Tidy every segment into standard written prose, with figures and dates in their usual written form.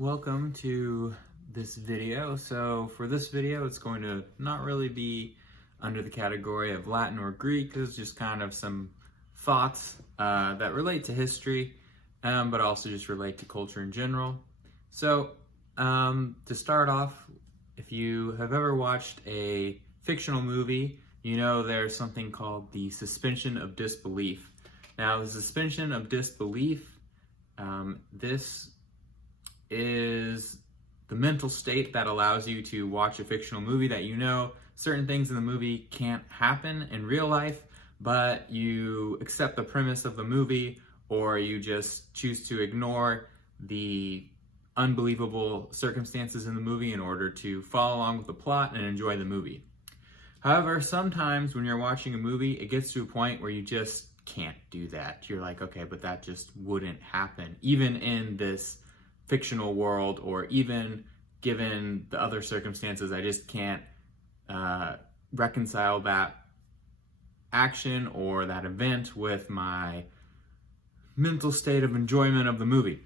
Welcome to this video. So for this video, it's going to not really be under the category of Latin or Greek. It's just kind of some thoughts that relate to history, but also just relate to culture in general. So to start off, if you have ever watched a fictional movie, you know there's something called the suspension of disbelief. Now, the suspension of disbelief, this is the mental state that allows you to watch a fictional movie that you know certain things in the movie can't happen in real life, but you accept the premise of the movie, or you just choose to ignore the unbelievable circumstances in the movie in order to follow along with the plot and enjoy the movie. However, sometimes when you're watching a movie, it gets to a point where you just can't do that. You're like, okay, but that just wouldn't happen, even in this fictional world, or even given the other circumstances. I just can't reconcile that action or that event with my mental state of enjoyment of the movie.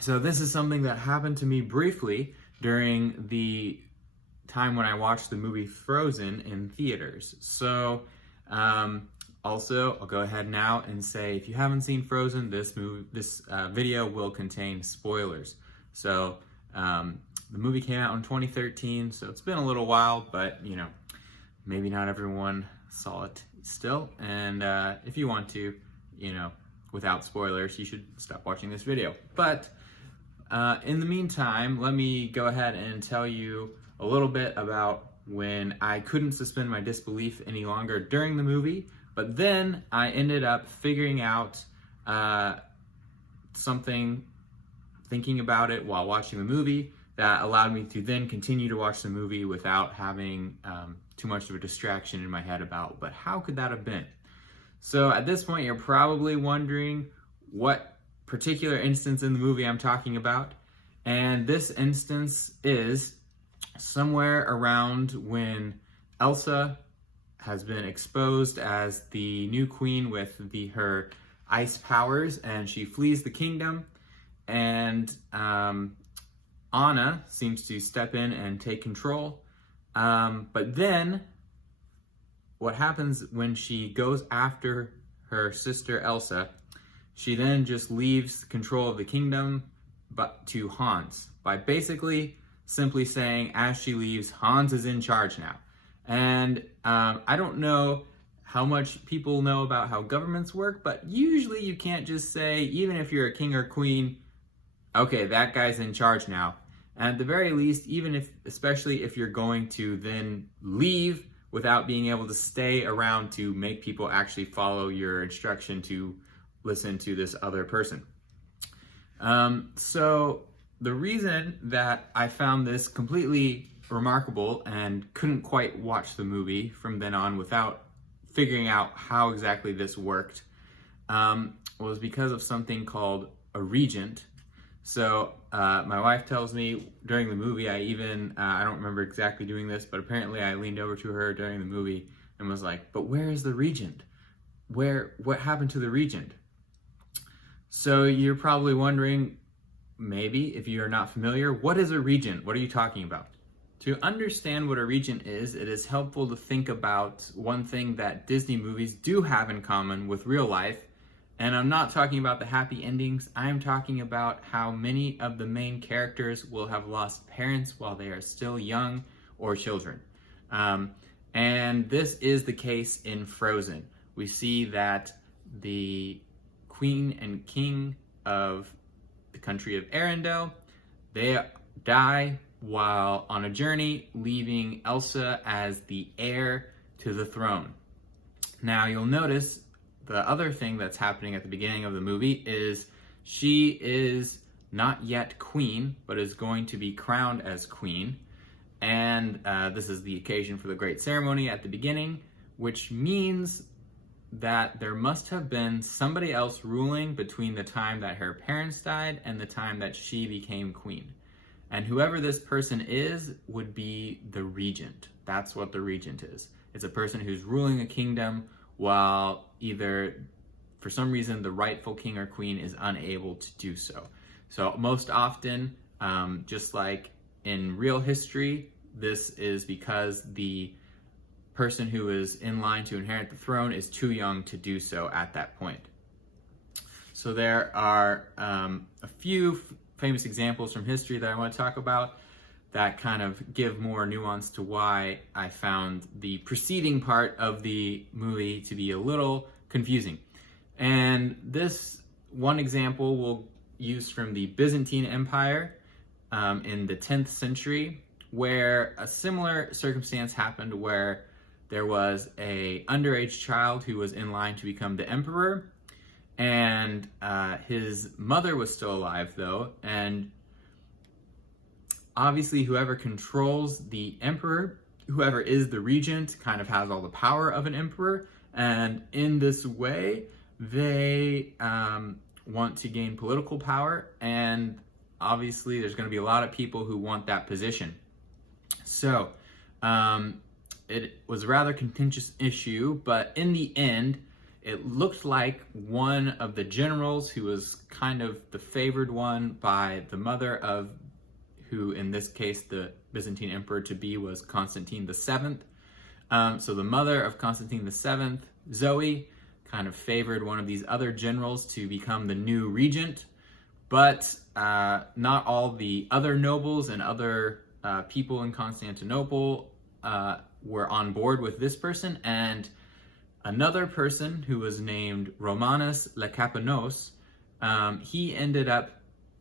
So this is something that happened to me briefly during the time when I watched the movie Frozen in theaters. So also, I'll go ahead now and say, if you haven't seen Frozen, this video will contain spoilers. So the movie came out in 2013, so it's been a little while, but you know, maybe not everyone saw it still. And if you want to, you know, without spoilers, you should stop watching this video. But in the meantime, let me go ahead and tell you a little bit about when I couldn't suspend my disbelief any longer during the movie. But then I ended up figuring out something, thinking about it while watching the movie, that allowed me to then continue to watch the movie without having too much of a distraction in my head about, but how could that have been? So at this point, you're probably wondering what particular instance in the movie I'm talking about. And this instance is somewhere around when Elsa has been exposed as the new queen with her ice powers, and she flees the kingdom, and Anna seems to step in and take control. But then what happens when she goes after her sister Elsa, she then just leaves control of the kingdom but to Hans, by basically simply saying, as she leaves, Hans is in charge now. And I don't know how much people know about how governments work, but usually you can't just say, even if you're a king or queen, okay, that guy's in charge now. And at the very least, especially if you're going to then leave without being able to stay around to make people actually follow your instruction to listen to this other person. So the reason that I found this completely remarkable and couldn't quite watch the movie from then on without figuring out how exactly this worked was because of something called a regent. So my wife tells me during the movie, I don't remember exactly doing this, but apparently I leaned over to her during the movie and was like, but where is the regent? What happened to the regent? So you're probably wondering, maybe if you're not familiar, what is a regent? What are you talking about? To understand what a regent is, it is helpful to think about one thing that Disney movies do have in common with real life. And I'm not talking about the happy endings. I'm talking about how many of the main characters will have lost parents while they are still young or children. And this is the case in Frozen. We see that the queen and king of the country of Arendelle, they die while on a journey, leaving Elsa as the heir to the throne. Now you'll notice the other thing that's happening at the beginning of the movie is she is not yet queen, but is going to be crowned as queen. And this is the occasion for the great ceremony at the beginning, which means that there must have been somebody else ruling between the time that her parents died and the time that she became queen. And whoever this person is would be the regent. That's what the regent is. It's a person who's ruling a kingdom while either, for some reason, the rightful king or queen is unable to do so. So most often, Just like in real history, this is because the person who is in line to inherit the throne is too young to do so at that point. So there are a few famous examples from history that I want to talk about that kind of give more nuance to why I found the preceding part of the movie to be a little confusing. And this one example we'll use from the Byzantine Empire in the 10th century, where a similar circumstance happened where there was a underage child who was in line to become the emperor, and his mother was still alive though, and obviously whoever controls the emperor, whoever is the regent, kind of has all the power of an emperor, and in this way they want to gain political power, and obviously there's going to be a lot of people who want that position. So it was a rather contentious issue, but in the end it looked like one of the generals, who was kind of the favored one by the mother of, who in this case the Byzantine emperor to be was Constantine VII. So the mother of Constantine VII, Zoe, kind of favored one of these other generals to become the new regent, but not all the other nobles and other people in Constantinople were on board with this person, and another person who was named Romanus Lecapenus, he ended up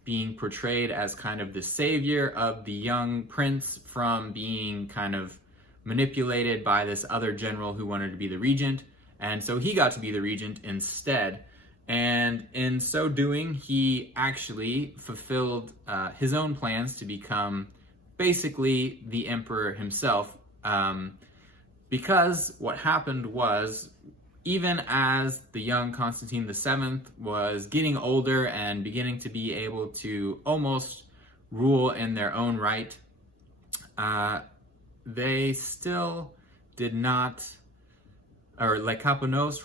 being portrayed as kind of the savior of the young prince from being kind of manipulated by this other general who wanted to be the regent, and so he got to be the regent instead. And in so doing, he actually fulfilled his own plans to become basically the emperor himself, because what happened was, even as the young Constantine VII was getting older and beginning to be able to almost rule in their own right, they still did not, or Romanus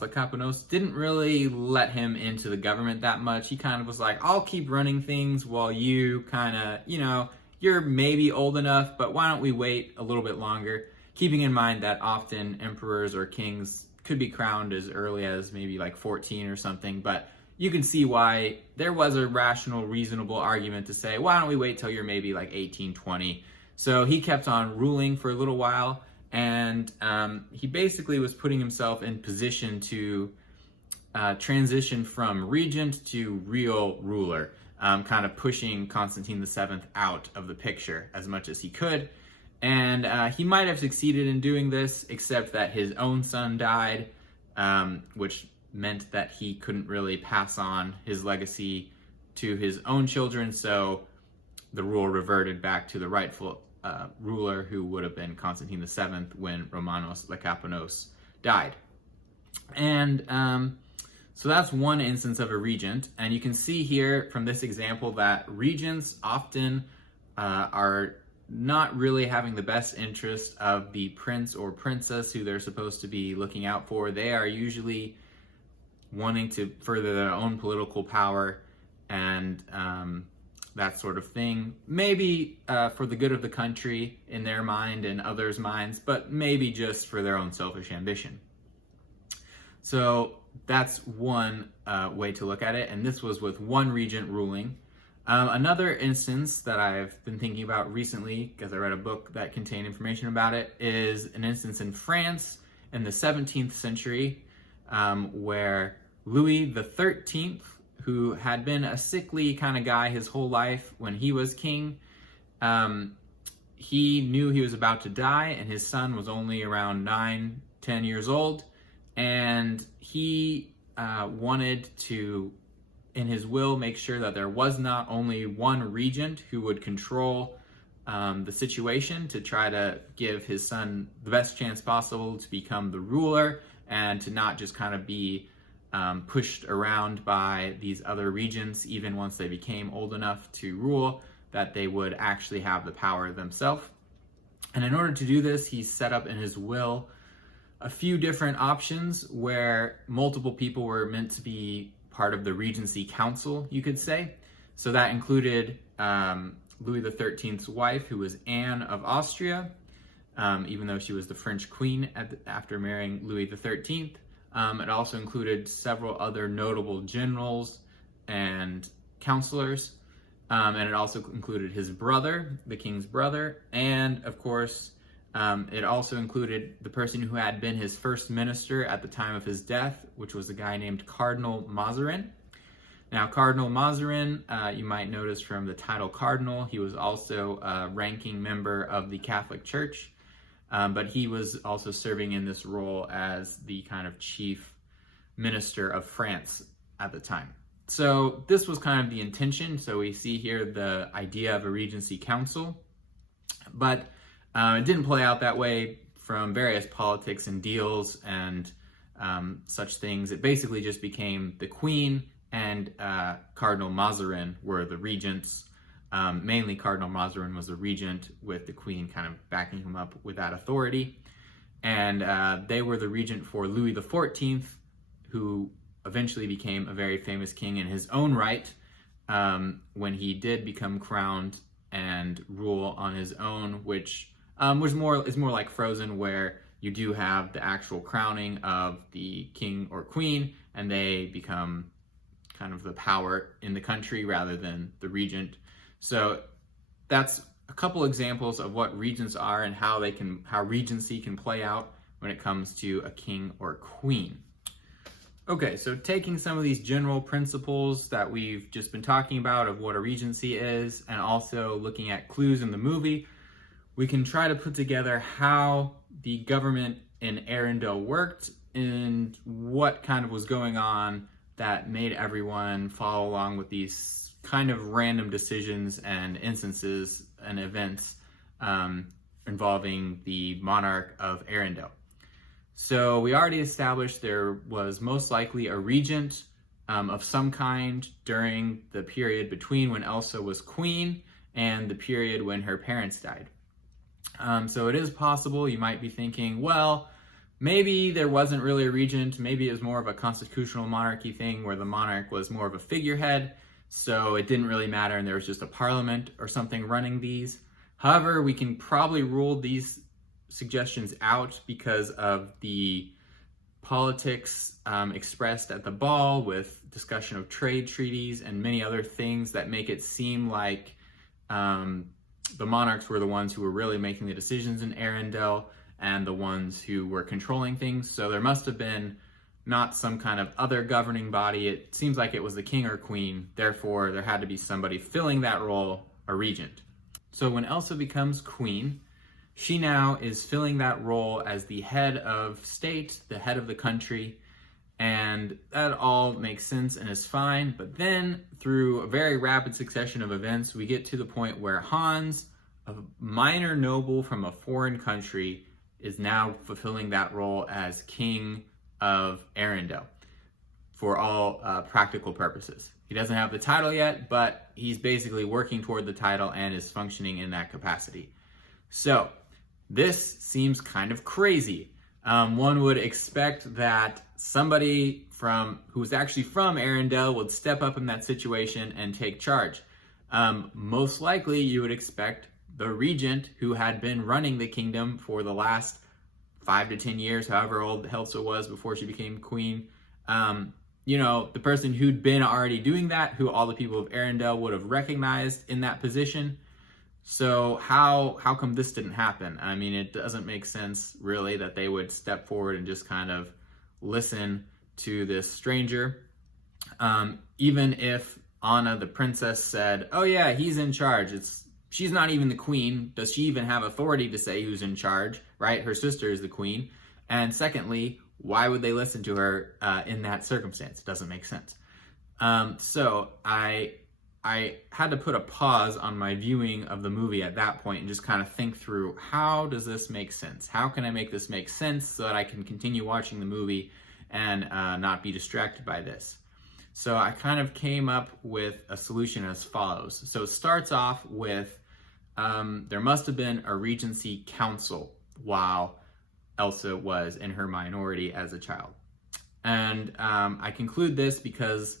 Lecapenus didn't really let him into the government that much. He kind of was like, I'll keep running things while you kind of, you're maybe old enough, but why don't we wait a little bit longer? Keeping in mind that often emperors or kings could be crowned as early as maybe like 14 or something, but you can see why there was a rational, reasonable argument to say, why don't we wait till you're maybe like 18, 20? So he kept on ruling for a little while, and he basically was putting himself in position to transition from regent to real ruler, kind of pushing Constantine VII out of the picture as much as he could. And he might have succeeded in doing this, except that his own son died, which meant that he couldn't really pass on his legacy to his own children, so the rule reverted back to the rightful ruler, who would have been Constantine VII when Romanus Lecapenus died. And so that's one instance of a regent, and you can see here from this example that regents often are not really having the best interest of the prince or princess who they're supposed to be looking out for. They are usually wanting to further their own political power and that sort of thing. Maybe for the good of the country in their mind and others' minds, but maybe just for their own selfish ambition. So that's one way to look at it, and this was with one regent ruling. Another instance that I've been thinking about recently, because I read a book that contained information about it, is an instance in France in the 17th century, where Louis XIII, who had been a sickly kind of guy his whole life when he was king, he knew he was about to die, and his son was only around 9, 10 years old, and he wanted to, in his will, make sure that there was not only one regent who would control the situation to try to give his son the best chance possible to become the ruler, and to not just kind of be pushed around by these other regents, even once they became old enough to rule, that they would actually have the power themselves. And in order to do this, he set up in his will a few different options where multiple people were meant to be part of the Regency Council, you could say. So that included Louis XIII's wife, who was Anne of Austria, even though she was the French queen after marrying Louis XIII. It also included several other notable generals and counselors, and it also included his brother, the king's brother, and of course, it also included the person who had been his first minister at the time of his death, which was a guy named Cardinal Mazarin. Now, Cardinal Mazarin, you might notice from the title Cardinal, he was also a ranking member of the Catholic Church, but he was also serving in this role as the kind of chief minister of France at the time. So this was kind of the intention. So we see here the idea of a regency council, but it didn't play out that way from various politics and deals and such things. It basically just became the queen and Cardinal Mazarin were the regents. Mainly Cardinal Mazarin was the regent, with the queen kind of backing him up with that authority. And they were the regent for Louis XIV, who eventually became a very famous king in his own right when he did become crowned and rule on his own, which is more like Frozen, where you do have the actual crowning of the king or queen, and they become kind of the power in the country rather than the regent. So that's a couple examples of what regents are and how regency can play out when it comes to a king or queen. Okay, so taking some of these general principles that we've just been talking about of what a regency is, and also looking at clues in the movie, we can try to put together how the government in Arendelle worked and what kind of was going on that made everyone follow along with these kind of random decisions and instances and events involving the monarch of Arendelle. So we already established there was most likely a regent of some kind during the period between when Elsa was queen and the period when her parents died. So it is possible you might be thinking, well, maybe there wasn't really a regent, maybe it was more of a constitutional monarchy thing where the monarch was more of a figurehead, so it didn't really matter and there was just a parliament or something running these. However, we can probably rule these suggestions out because of the politics expressed at the ball, with discussion of trade treaties and many other things that make it seem like the monarchs were the ones who were really making the decisions in Arendelle and the ones who were controlling things. So there must have been not some kind of other governing body. It seems like it was the king or queen. Therefore, there had to be somebody filling that role, a regent. So when Elsa becomes queen, she now is filling that role as the head of state, the head of the country, and that all makes sense and is fine. But then through a very rapid succession of events, we get to the point where Hans, a minor noble from a foreign country, is now fulfilling that role as king of Arendelle for all practical purposes. He doesn't have the title yet, but he's basically working toward the title and is functioning in that capacity. So this seems kind of crazy. One would expect that somebody who's actually from Arendelle would step up in that situation and take charge. Most likely you would expect the regent, who had been running the kingdom for the last 5 to 10 years, however old Elsa was before she became queen, the person who'd been already doing that, who all the people of Arendelle would have recognized in that position. So how come this didn't happen? I mean, it doesn't make sense really that they would step forward and just kind of listen to this stranger. Even if Anna, the princess, said, oh yeah, he's in charge. She's not even the queen. Does she even have authority to say who's in charge, right? Her sister is the queen. And secondly, why would they listen to her in that circumstance? It doesn't make sense. So I had to put a pause on my viewing of the movie at that point and just kind of think through, how does this make sense? How can I make this make sense so that I can continue watching the movie and not be distracted by this? So I kind of came up with a solution as follows. So it starts off with there must have been a regency council while Elsa was in her minority as a child. And I conclude this because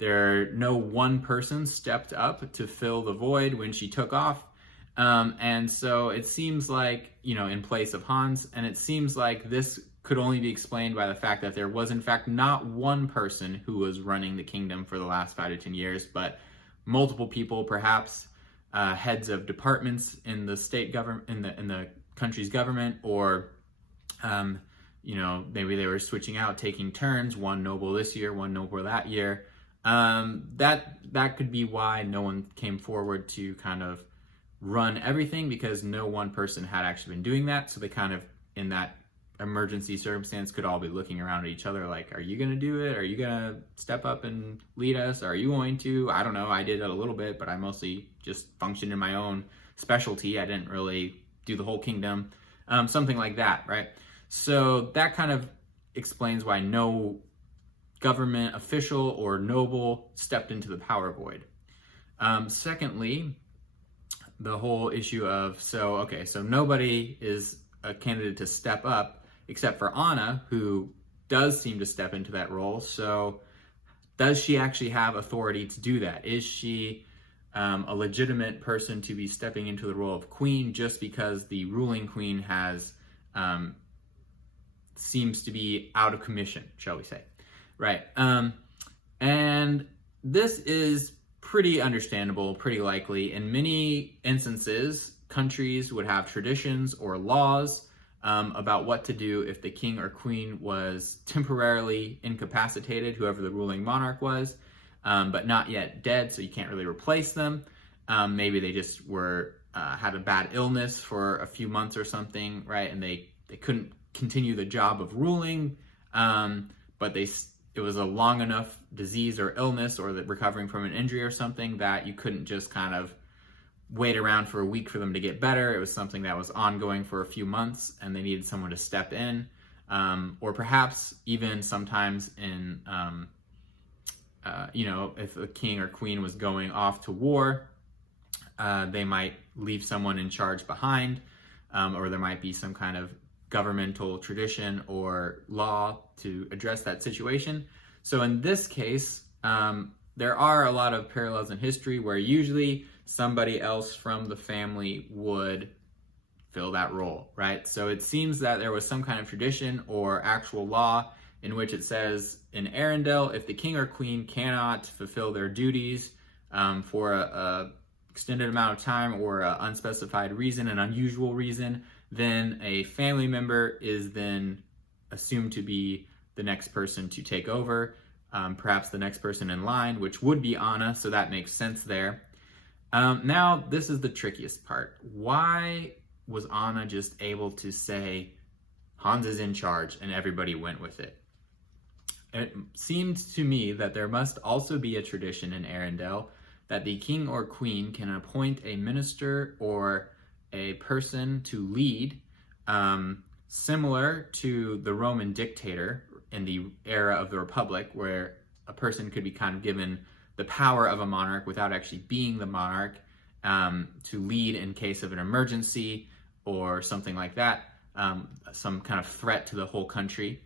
No one person stepped up to fill the void when she took off. And so it seems like, in place of Hans, and it seems like this could only be explained by the fact that there was in fact not one person who was running the kingdom for the last 5 to 10 years, but multiple people, perhaps heads of departments in the state government, in the country's government, or maybe they were switching out, taking turns, one noble this year, one noble that year. That could be why no one came forward to kind of run everything, because no one person had actually been doing that. So they kind of, in that emergency circumstance, could all be looking around at each other like, are you going to do it? Are you going to step up and lead us? Are you going to? I don't know. I did it a little bit, but I mostly just functioned in my own specialty. I didn't really do the whole kingdom. Something like that, right? So that kind of explains why no government official or noble stepped into the power void. Secondly, the whole issue of, so nobody is a candidate to step up except for Anna, who does seem to step into that role. So does she actually have authority to do that? Is she a legitimate person to be stepping into the role of queen just because the ruling queen has seems to be out of commission, shall we say? Right. And this is pretty understandable, pretty likely. In many instances, countries would have traditions or laws about what to do if the king or queen was temporarily incapacitated, whoever the ruling monarch was, but not yet dead, so you can't really replace them. Maybe they just had a bad illness for a few months or something, right? And they couldn't continue the job of ruling, but it was a long enough disease or illness, or recovering from an injury or something, that you couldn't just kind of wait around for a week for them to get better. It was something that was ongoing for a few months, and they needed someone to step in. Or perhaps even sometimes if a king or queen was going off to war, they might leave someone in charge behind, or there might be some kind of governmental tradition or law to address that situation. So in this case, there are a lot of parallels in history where usually somebody else from the family would fill that role, right? So it seems that there was some kind of tradition or actual law in which it says in Arendelle, if the king or queen cannot fulfill their duties for a extended amount of time or an unspecified reason, an unusual reason, then a family member is then assumed to be the next person to take over, perhaps the next person in line, which would be Anna, so that makes sense there. Now, this is the trickiest part. Why was Anna just able to say, Hans is in charge, and everybody went with it? It seemed to me that there must also be a tradition in Arendelle that the king or queen can appoint a minister or a person to lead, similar to the Roman dictator in the era of the Republic, where a person could be kind of given the power of a monarch without actually being the monarch, to lead in case of an emergency or something like that, some kind of threat to the whole country.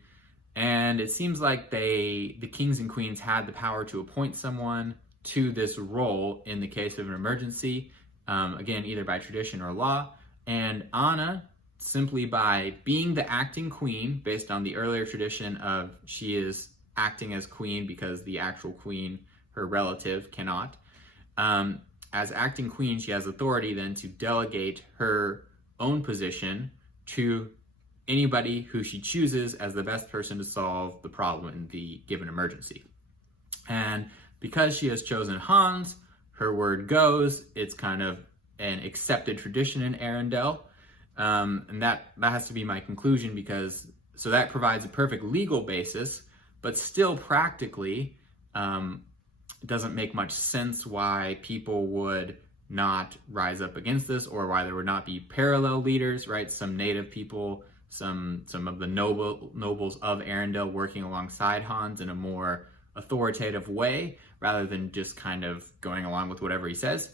And it seems like the kings and queens had the power to appoint someone to this role in the case of an emergency, again, either by tradition or law. And Anna, simply by being the acting queen, based on the earlier tradition of she is acting as queen because the actual queen, her relative, cannot. As acting queen, she has authority then to delegate her own position to anybody who she chooses as the best person to solve the problem in the given emergency. And because she has chosen Hans, her word goes. It's kind of an accepted tradition in Arendelle. And that has to be my conclusion, because so that provides a perfect legal basis, but still practically it doesn't make much sense why people would not rise up against this, or why there would not be parallel leaders, right? Some native people, some of the nobles of Arendelle working alongside Hans in a more authoritative way, rather than just kind of going along with whatever he says.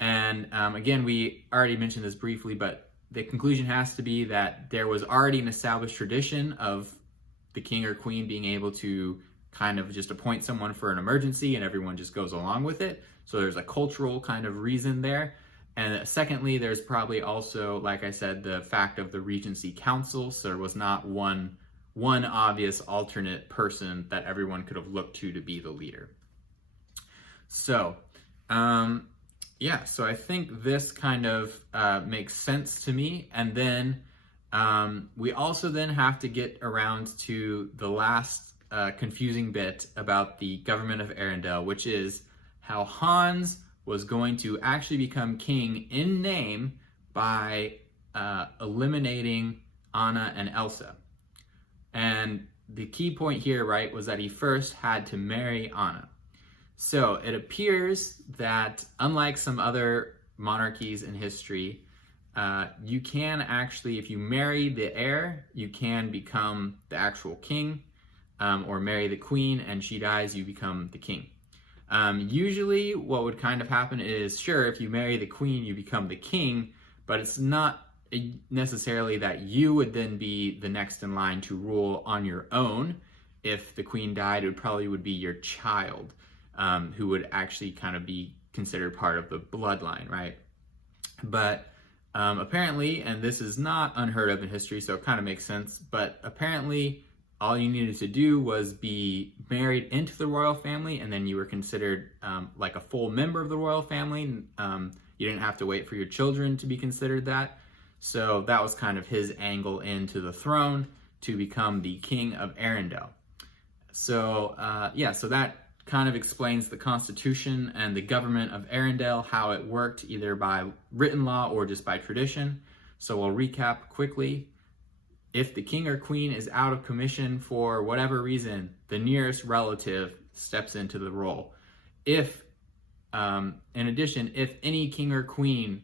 And again, we already mentioned this briefly, but the conclusion has to be that there was already an established tradition of the king or queen being able to kind of just appoint someone for an emergency and everyone just goes along with it. So there's a cultural kind of reason there. And secondly, there's probably also, like I said, the fact of the Regency Council. So there was not one obvious alternate person that everyone could have looked to be the leader. So, yeah, so I think this kind of makes sense to me. And then we also then have to get around to the last confusing bit about the government of Arendelle, which is how Hans was going to actually become king in name by eliminating Anna and Elsa. And the key point here, right, was that he first had to marry Anna. So it appears that unlike some other monarchies in history, you can actually, if you marry the heir, you can become the actual king, or marry the queen and she dies, you become the king. Usually what would kind of happen is, sure, if you marry the queen, you become the king, but it's not necessarily that you would then be the next in line to rule on your own. If the queen died, it probably would be your child, who would actually kind of be considered part of the bloodline, right? But apparently, and this is not unheard of in history, so it kind of makes sense, but apparently all you needed to do was be married into the royal family, and then you were considered like a full member of the royal family. You didn't have to wait for your children to be considered that. So that was kind of his angle into the throne to become the king of Arendelle. So yeah, so that kind of explains the constitution and the government of Arendelle, how it worked either by written law or just by tradition. So we'll recap quickly. If the king or queen is out of commission for whatever reason, the nearest relative steps into the role. If, in addition, if any king or queen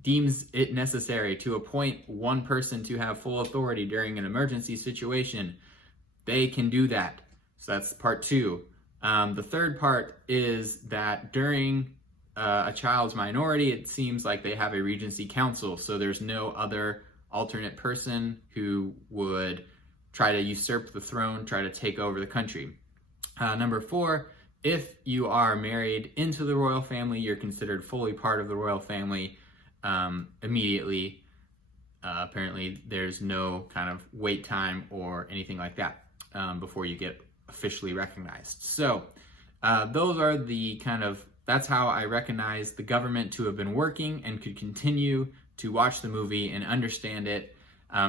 deems it necessary to appoint one person to have full authority during an emergency situation, they can do that. So that's part two. The third part is that during a child's minority, it seems like they have a Regency Council, so there's no other alternate person who would try to usurp the throne, try to take over the country. Number four, if you are married into the royal family, you're considered fully part of the royal family immediately. Apparently, there's no kind of wait time or anything like that before you get officially recognized. So those are the kind of, that's how I recognize the government to have been working and could continue to watch the movie and understand it.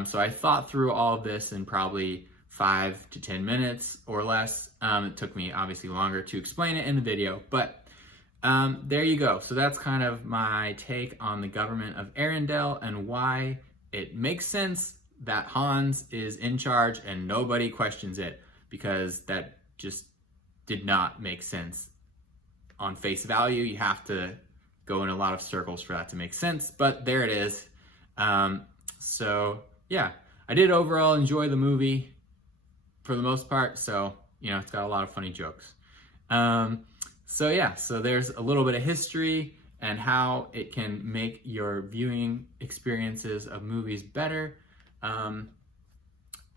So I thought through all of this in probably 5 to 10 minutes or less. It took me obviously longer to explain it in the video, but there you go. So that's kind of my take on the government of Arendelle and why it makes sense that Hans is in charge and nobody questions it, because that just did not make sense on face value. You have to go in a lot of circles for that to make sense, but there it is. So yeah, I did overall enjoy the movie for the most part. So, you know, it's got a lot of funny jokes. So yeah, so there's a little bit of history and how it can make your viewing experiences of movies better. I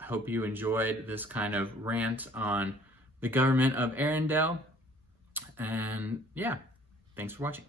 hope you enjoyed this kind of rant on the government of Arendelle. And yeah, thanks for watching.